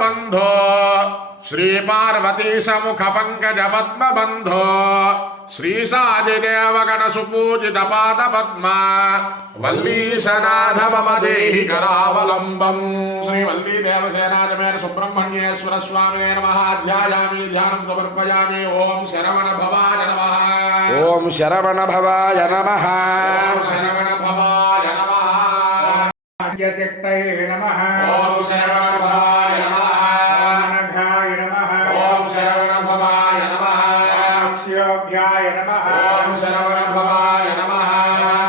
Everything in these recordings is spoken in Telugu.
బంధో శ్రీ పార్వతీశ ముఖ పంకజ పద్మ బంధో శ్రీ సాదిదేవగణ సుపూజిత పాద పద్మ వల్లీశనాథ మమ దేహి కరావలంబం శ్రీ వల్లీ దేవసేనాజమేన సుబ్రహ్మణ్యేశ్వర స్వామినే నమ. ధ్యాయామి ధ్యానం సమర్పయామి. ఓం శరవణ భవాయ నమ. ఓం శరవణ భవాయ నమ. శరవణ భవాయ నమ. శక్తయే నమ. ఓం శరవణ అక్ష్యోభ్యాయ నమ ఓం శరవణ భవాయ నమ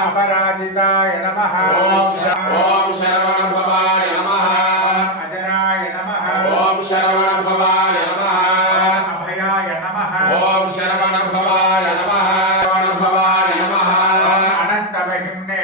అపరాజితాయ నమ. ఓం శ- ఓం శరవణ భవాయ నమ అజరాయ నమ. ఓం శరవణ భవాయ నమ అభయాయ నమ. ఓం శరవణ భవాయ నమ. శరవణ భవాయ నమ అనంతమహిమ్నే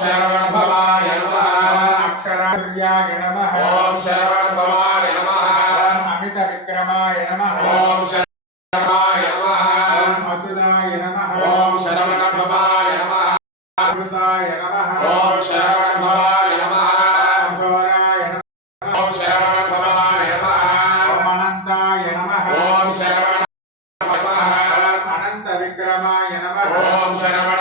శరవణభవాయ నమ. అక్షరార్యాయ నమ. ఓం శరవణభవాయ నమ. అమిత విక్రమాయ నమ. ఓం శరవణభవాయ నమ. అతులాయ నమ. ఓం శరవణభవాయ నమ. అమృతాయ నమ. ఓం శరవణభవాయ నమ. అఘోరాయ నమ. ఓం అనంత విక్రమాయ నమ. ఓం శరవణ